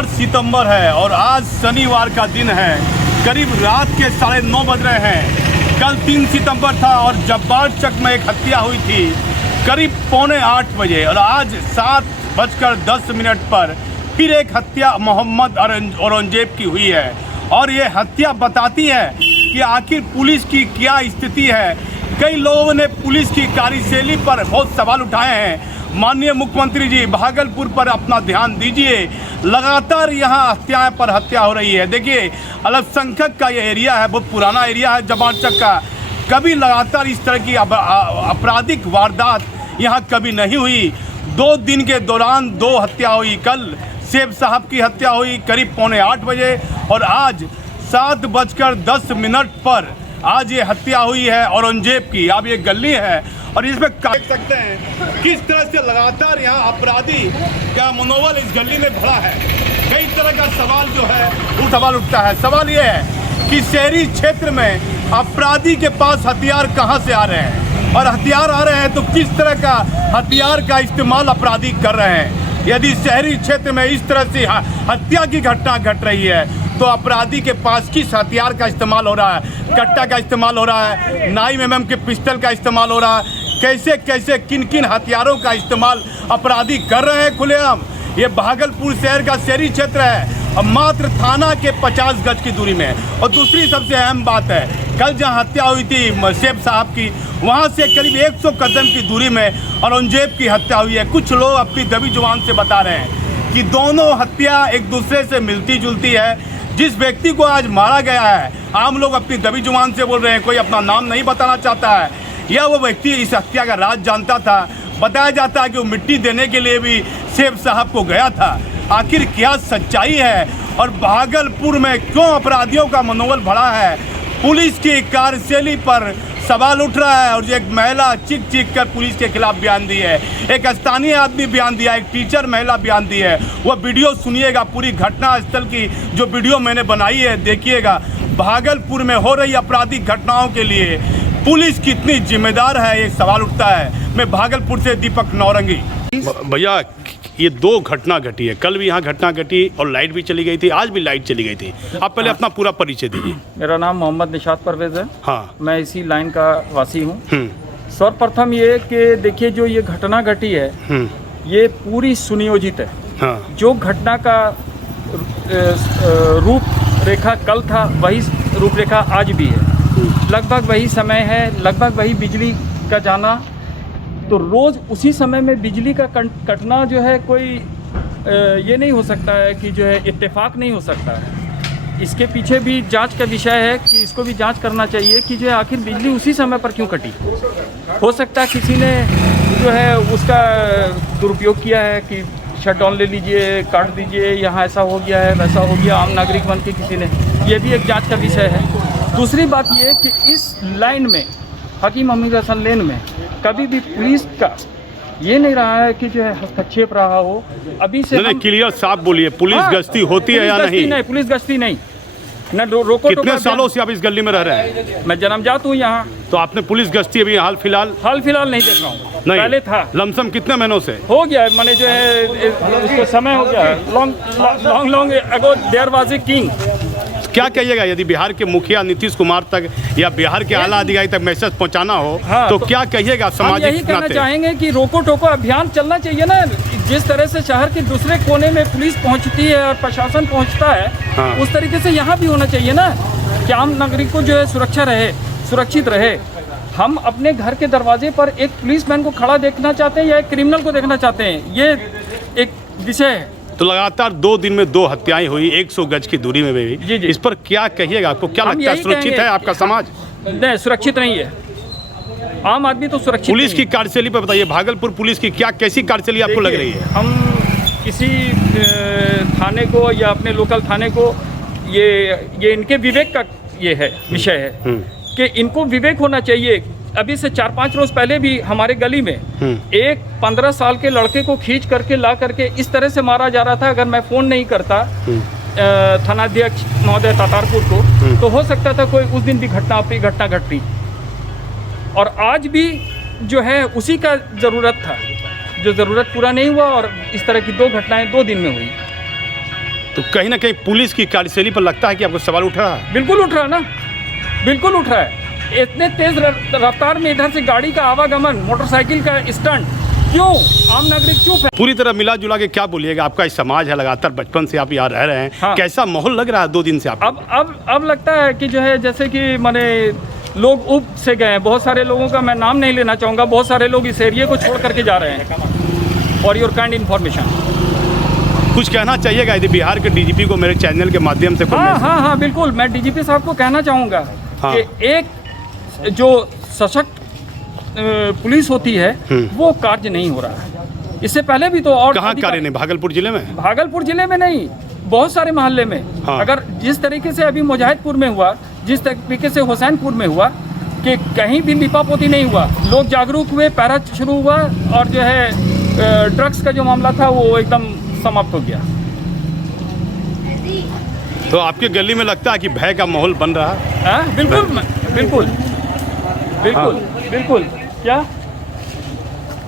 4 सितंबर है और आज शनिवार का दिन है। करीब रात के 9:30 बज रहे हैं। कल 3 सितंबर था और जब्बार चक में एक हत्या हुई थी करीब 7:45 बजे, और आज 7:10 पर फिर एक हत्या मोहम्मद औरंगजेब की हुई है। और ये हत्या बताती है कि आखिर पुलिस की क्या स्थिति है। कई लोगों ने पुलिस की कार्यशैली पर बहुत सवाल उठाए हैं। माननीय मुख्यमंत्री जी, भागलपुर पर अपना ध्यान दीजिए। लगातार यहाँ हत्याएं पर हत्या हो रही है। देखिए, अल्पसंख्यक का ये एरिया है, बहुत पुराना एरिया है जब्बार का। कभी लगातार इस तरह की आपराधिक वारदात यहाँ कभी नहीं हुई। 2 दिन के दौरान 2 हत्या हुई। कल सेब साहब की हत्या हुई करीब 7:45 बजे, और आज 7:10 पर आज ये हत्या हुई है औरंगजेब की। अब ये गली है और इसमें देख सकते हैं किस तरह से लगातार यहाँ अपराधी का मनोबल इस गली में भरा है। कई तरह का सवाल जो है वो सवाल उठता है। सवाल ये है कि शहरी क्षेत्र में अपराधी के पास हथियार कहाँ से आ रहे हैं, और हथियार आ रहे हैं तो किस तरह का हथियार का इस्तेमाल अपराधी कर रहे हैं। यदि शहरी क्षेत्र में इस तरह से हत्या की घटना घट रही है तो अपराधी के पास किस हथियार का इस्तेमाल हो रहा है। कट्टा का इस्तेमाल हो रहा है, 9 mm के पिस्टल का इस्तेमाल हो रहा है। कैसे कैसे किन किन हथियारों का इस्तेमाल अपराधी कर रहे हैं खुलेआम। ये भागलपुर शहर का शहरी क्षेत्र है और मात्र थाना के 50 गज की दूरी में। और दूसरी सबसे अहम बात है, कल जहां हत्या हुई थी सेब साहब की, वहां से करीब 100 कदम की दूरी में औरंगजेब की हत्या हुई है। कुछ लोग अपनी दबी जुबान से बता रहे हैं कि दोनों हत्या एक दूसरे से मिलती जुलती है। जिस व्यक्ति को आज मारा गया है, आम लोग अपनी दबी जुबान से बोल रहे हैं, कोई अपना नाम नहीं बताना चाहता है, या वो व्यक्ति इस हत्या का राज जानता था। बताया जाता है कि वो मिट्टी देने के लिए भी सेब साहब को गया था। आखिर क्या सच्चाई है और भागलपुर में क्यों अपराधियों का मनोबल बढ़ा है। पुलिस की कार्यशैली पर सवाल उठ रहा है। और एक महिला चीख कर पुलिस के खिलाफ बयान दी है, एक स्थानीय आदमी बयान दिया, एक टीचर महिला बयान दी है। वह वीडियो सुनिएगा, पूरी घटना स्थल की जो वीडियो मैंने बनाई है देखिएगा। भागलपुर में हो रही आपराधिक घटनाओं के लिए पुलिस कितनी जिम्मेदार है, ये सवाल उठता है। मैं भागलपुर से दीपक नौरंगी। भैया, ये 2 घटना घटी है। कल भी यहाँ घटना घटी और लाइट भी चली गई थी, आज भी लाइट चली गई थी। आप पहले अपना पूरा परिचय दीजिए। मेरा नाम मोहम्मद निशात परवेज है। हाँ, मैं इसी लाइन का वासी हूँ। सर्वप्रथम ये कि देखिए, जो ये घटना घटी है ये पूरी सुनियोजित है। हाँ। जो घटना का रूपरेखा कल था वही रूपरेखा आज भी है। लगभग वही समय है, लगभग वही बिजली का जाना। तो रोज़ उसी समय में बिजली का कटना जो है कोई ये नहीं हो सकता है कि जो है इत्तेफाक नहीं हो सकता है। इसके पीछे भी जांच का विषय है कि इसको भी जांच करना चाहिए कि जो है आखिर बिजली उसी समय पर क्यों कटी। हो सकता है किसी ने जो है उसका दुरुपयोग किया है कि शट डाउन ले लीजिए, काट दीजिए, यहाँ ऐसा हो गया है, वैसा हो गया, आम नागरिक बन के किसी ने। ये भी एक जाँच का विषय है। दूसरी बात ये कि इस लाइन में, हकीम हमीद हसन लेन में, कभी भी पुलिस का ये नहीं रहा है कि जो है हस्तक्षेप रहा हो। अभी से नहीं, क्लियर साफ बोलिए, पुलिस गश्ती होती है या नहीं? नहीं, पुलिस गश्ती नहीं। न रोको। कितने सालों से आप इस गली में रह रहे हैं? मैं जन्मजात हूँ यहाँ। तो आपने पुलिस गश्ती अभी हाल फिलहाल नहीं देख रहा हूँ। पहले था। लमसम कितने महीनों से हो गया है? मैंने जो है उसको समय हो गया है। Long ago there was a king. क्या कहिएगा यदि बिहार के मुखिया नीतीश कुमार तक या बिहार के आला अधिकारी तक मैसेज पहुंचाना हो? हाँ, तो क्या कहिएगा सामाजिक? यही कहना चाहेंगे कि रोको टोको अभियान चलना चाहिए ना। जिस तरह से शहर के दूसरे कोने में पुलिस पहुंचती है और प्रशासन पहुंचता है, हाँ, उस तरीके से यहाँ भी होना चाहिए ना कि आम नागरिक को जो है सुरक्षित रहे। हम अपने घर के दरवाजे पर एक पुलिसमैन को खड़ा देखना चाहते हैं या एक क्रिमिनल को देखना चाहते हैं, ये एक विषय है। तो लगातार 2 दिन में 2 हत्याएं हुई, 100 गज की दूरी में भी। जी। इस पर क्या कहिएगा? आपको क्या लगता है, सुरक्षित है आपका समाज? नहीं, सुरक्षित नहीं है। आम आदमी तो सुरक्षित। पुलिस की कार्यशैली पर बताइए, भागलपुर पुलिस की कैसी कार्यशैली आपको लग रही है? हम किसी थाने को या अपने लोकल थाने को ये इनके विवेक का ये है विषय है कि इनको विवेक होना चाहिए। अभी से 4-5 रोज पहले भी हमारे गली में एक 15 साल के लड़के को खींच करके ला करके इस तरह से मारा जा रहा था। अगर मैं फ़ोन नहीं करता थानाध्यक्ष महोदय तातारपुर को, तो हो सकता था कोई उस दिन भी घटना घटती। और आज भी जो है उसी का ज़रूरत था, जो ज़रूरत पूरा नहीं हुआ और इस तरह की 2 घटनाएं 2 दिन में हुई। तो कहीं ना कहीं पुलिस की कार्यशैली पर लगता है कि आपको सवाल उठ रहा है। बिल्कुल उठ रहा है ना, बिल्कुल उठ रहा है। इतने तेज रफ्तार में इधर से गाड़ी का आवागमन, मोटरसाइकिल का स्टंट, क्यों आम नागरिक चुप है? पूरी तरह मिला जुला के क्या बोलिएगा, आपका इस समाज है, लगातार बचपन से आप यहाँ रह रहे हैं, हाँ। कैसा माहौल लग रहा है 2 दिन से आप? अब लगता है कि जो है जैसे कि माने लोग उब से गए हैं। बहुत सारे लोगों का मैं नाम नहीं लेना चाहूँगा, बहुत सारे लोग इस एरिया को छोड़ करके जा रहे हैं। For your kind information. कुछ कहना चाहिएगा यदि बिहार के डीजीपी को मेरे चैनल के माध्यम से? हाँ, बिल्कुल। मैं डीजीपी साहब को कहना चाहूँगा हाँ। कि एक जो सशक्त पुलिस होती है वो कार्य नहीं हो रहा है। इससे पहले भी तो और कहाँ कार्य नहीं? भागलपुर जिले में? भागलपुर जिले में नहीं, बहुत सारे मोहल्ले में। हाँ। अगर जिस तरीके से अभी मुजाहिदपुर में हुआ, जिस तरीके से हुसैनपुर में हुआ, कि कहीं भी लिपापोती नहीं हुआ, लोग जागरूक हुए, पैरा शुरू हुआ और जो है ड्रग्स का जो मामला था वो एकदम समाप्त हो गया। तो आपके गली में लगता है कि भय का माहौल बन रहा है? हाँ, बिल्कुल बिल्कुल बिल्कुल बिल्कुल। क्या?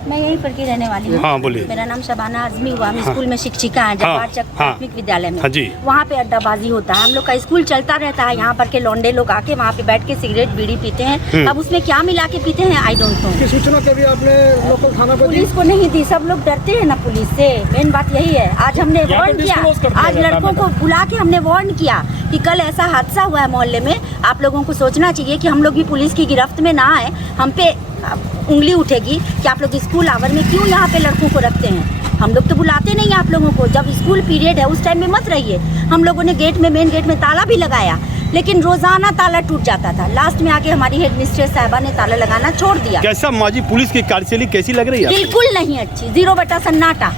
मैं यहीं पर की रहने वाली हूँ। हाँ, बोलिए। मेरा नाम शबाना आजमी हुआ। हम स्कूल में शिक्षिका हैं, जवाहर चक प्राथमिक विद्यालय में। हाँ जी। वहाँ पे अड्डाबाजी होता है, हम लोग का स्कूल चलता रहता है। यहाँ पर के लौंडे लोग आके वहाँ पे बैठ के सिगरेट बीड़ी पीते हैं। अब उसमें क्या मिला के पीते हैं आई डोंट नो। सूचना कभी आपने लोकल थाना पर पुलिस को नहीं दी, सब लोग डरते हैं ना पुलिस से, मेन बात यही है। आज हमने वार्न किया, आज लड़कों को बुला के हमने वार्न किया कि कल ऐसा हादसा हुआ है मोहल्ले में, आप लोगों को सोचना चाहिए कि हम लोग भी पुलिस की गिरफ्त में ना आए। हम पे उंगली उठेगी कि आप लोग स्कूल आवर में क्यों यहाँ पे लड़कों को रखते हैं। हम लोग तो बुलाते नहीं आप लोगों को, जब स्कूल पीरियड है उस टाइम में मत रहिए। हम लोगों ने गेट में, मेन गेट में ताला भी लगाया, लेकिन रोजाना ताला टूट जाता था। लास्ट में आके हमारी हेड मिस्ट्रेस साहबा ने ताला लगाना छोड़ दिया। कैसा माजी पुलिस की कार्यशैली कैसी लग रही है? बिल्कुल नहीं अच्छी, 0 बटा सन्नाटा।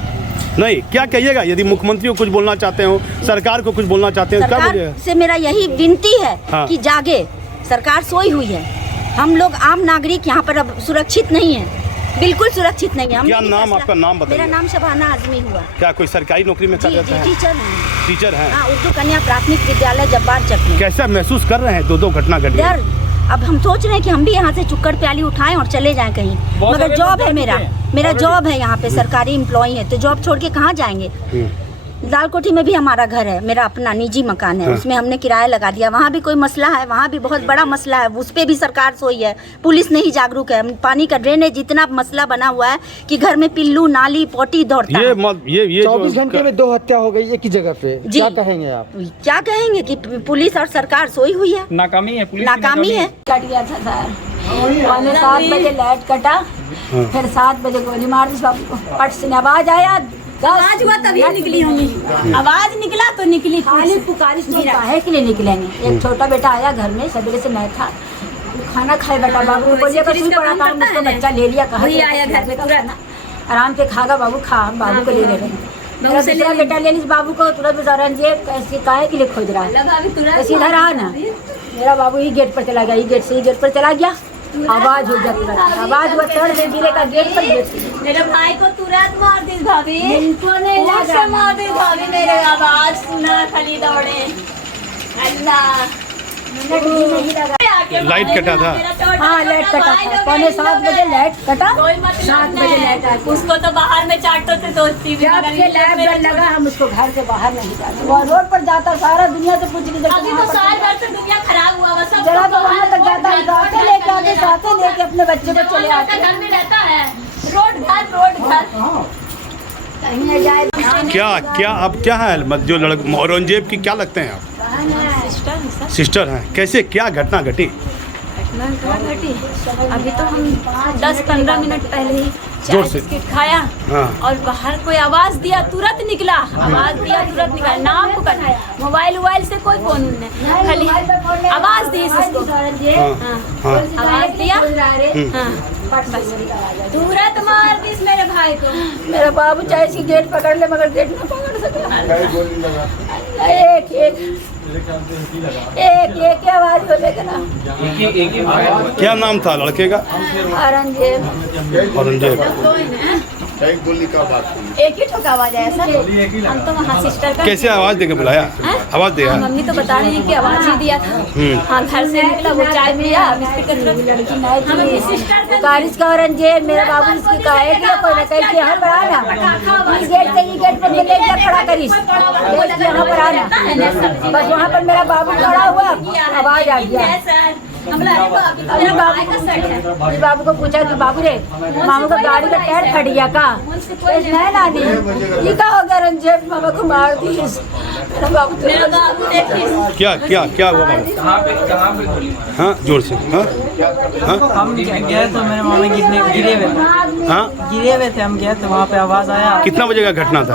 नहीं, क्या कहिएगा यदि मुख्यमंत्री को कुछ बोलना चाहते हो, सरकार को कुछ बोलना चाहते हो, क्या सरकार बोलिएगा? से मेरा यही विनती है हाँ। कि जागे, सरकार सोई हुई है। हम लोग आम नागरिक यहाँ पर अब सुरक्षित नहीं है, बिल्कुल सुरक्षित नहीं है। क्या नाम, आपका नाम बताइए? मेरा नाम शबाना आजमी हुआ। क्या कोई सरकारी नौकरी में कर जी, रहे हैं? टीचर हैं। टीचर हैं। हाँ, उर्दू कन्या प्राथमिक विद्यालय जब्बार चक में। कैसा महसूस कर रहे हैं? 2 घटना घटी। डर, अब हम सोच रहे हैं कि हम भी यहाँ से चुक्कड़ प्याली उठाएं और चले जाएं कहीं, मगर जॉब है मेरा जॉब है यहाँ पे, सरकारी एम्प्लॉय है, तो जॉब छोड़ के कहाँ जाएंगे। लालकोठी में भी हमारा घर है, मेरा अपना निजी मकान है, उसमें हमने किराया लगा दिया। वहाँ भी कोई मसला है, वहाँ भी बहुत बड़ा मसला है, उस पर भी सरकार सोई है, पुलिस नहीं जागरूक है। पानी का ड्रेनेज इतना मसला बना हुआ है कि घर में पिल्लू, नाली, पोटी दौड़ता है। ये 24 घंटे में 2 हत्या हो गई एक ही जगह पे, क्या कहेंगे आप? क्या कहेंगे कि पुलिस और सरकार सोई हुई है, नाकामी है, पुलिस की नाकामी है। कट गया था सर, पौने 7 बजे लाइट कटा, फिर 7 बजे गोली मार दी सबको। पट से आवाज आया, आवाज हुआ तभी निकली होंगी, आवाज निकला तो निकली, खाली पुकारी काहे के लिए निकलेंगे। एक छोटा बेटा आया घर में, सवेरे से मैं था, खाना खाए बेटा, बाबू को बोलिए बस पड़ा था, उसको बच्चा ले लिया, कहा आया घर में खाना आराम से खागा बाबू, खा बाबू को ले ले मेरा दूसरा बेटा ले ली बाबू को, तुरंत बेचारा ये कैसे काहे के लिए खोज रहा है, तो इधर आ ना। मेरा बाबू ही गेट पर चला गया, गेट से ही गेट पर चला गया, आवाज हो जाती है, आवाज हुआ तड़ से गिरे का गेट पर। मेरे भाई को तुरंत मार दी भाभी, से मार दी भाभी, मेरे आवाज सुना खाली दौड़े। अल्लाह, लाइट कटा था। हाँ, लाइट कटा था, पौने 7 बजे लाइट कटा, 7 बजे लाइट आई, उसको तो बाहर में चाटते थे दोस्ती। जब से लाइट लगा हम उसको घर से बाहर नहीं जाते, वो रोड पर जाता, सारा दुनिया तो कुछ नहीं। अभी तो साल भर से दुनिया खराब हुआ हुआ, सब जरा तो वहाँ तक जाता, साथे लेके आते, साथे लेके अपने बच्चे को चले आते। घर में रहता है, रोड घर कहीं न जाए। क्या अब क्या है जो औरंगजेब की क्या लगते हैं आप? सिस्टर हैं। कैसे, क्या घटना घटी? घटी अभी तो हम 10-15 मिनट पहले ही चाय जोर से। बिस्किट खाया, हाँ। और बाहर कोई आवाज दिया, तुरंत निकला, आवाज दिया तुरंत निकला, नाम को करना, मोबाइल से कोई फोन नहीं, खाली आवाज दी इसको, हाँ। आवाज दिया, बस तुरंत मार दी मेरे भाई को। मेरा बाबू चाहे इसकी गेट पकड़ ले, मगर गेट न पकड़ सके। एक आवाज हो लेगा। क्या नाम था लड़के का? औरंगजेब। एक ही ठोका आवाज आया सर, हम तो वहाँ सिस्टर का। कैसे आवाज देके बुलाया? आवाज दिया? मम्मी तो बता रही है कि आवाज ही दिया था। हाँ, घर से निकला, वो चाय पिया, बिस्किट का तुरंत हम अपनी सिस्टर बारिश का औरंगजेब, मेरा बाबू इसकी कहा है कि कोई न कहीं यहाँ बड़ा ना, इस गेट से ही गेट पर ले गया, खड़ा करीस यहाँ पर आना, बस वहाँ पर मेरा बाबू खड़ा हुआ, आवाज आ गया। अभी बाबू को पूछा कि बाबू रे मामू का गाड़ी का टायर फट गया का? नहीं नानी, ये का हो गया रंजेब, मामा को मार दी। मेरा बाबू क्या क्या क्या हुआ बाबू? हाँ जोर से। हाँ हम गए तो मेरे मामा गिरे हुए थे। हाँ गिरे हुए थे, हम गए तो वहाँ पे आवाज़ आया। कितना बजे का घटना था?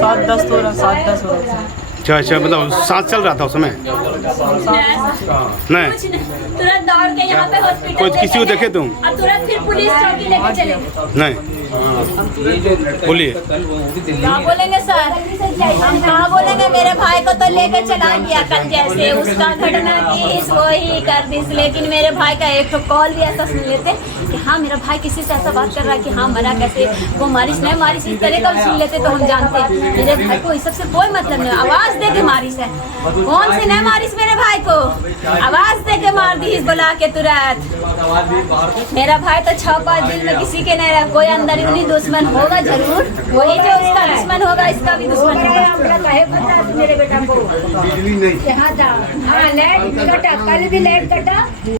7-10 हो रहा था। अच्छा अच्छा, मतलब सांस चल रहा था उस समय? नहीं तुरंत दौड़ के यहाँ पे हॉस्पिटल कोई किसी को देखे तुम? और तुरंत फिर पुलिस चौकी लेके चले गए। नहीं बोलिए। क्या बोलेंगे सर, हम कहाँ बोलेंगे? मेरे भाई को तो लेके चला गया कल, जैसे उसका घटना की वही कर दी। लेकिन मेरे भाई का एक तो कॉल भी ऐसा सुन लेते कि हाँ मेरा भाई किसी से ऐसा बात कर रहा है कि हाँ मरा कैसे, वो मारिश नहीं मारिश, इस तरह का सुन लेते तो हम जानते मेरे भाई को इस सबसे कोई मतलब नहीं। आवाज दे के मारिश है, कौन सी नहीं मारिश मेरे भाई को, आवाज दे के मार दी बुला के तुरंत। मेरा भाई तो 6-5 दिन में किसी के नहीं रहा, कोई अंदर ही दुश्मन होगा जरूर, वही जो उसका दुश्मन होगा इसका भी दुश्मन होगा। मेरे बेटा को यहाँ जा, हाँ लाइट कटा, कल भी लाइट कटा।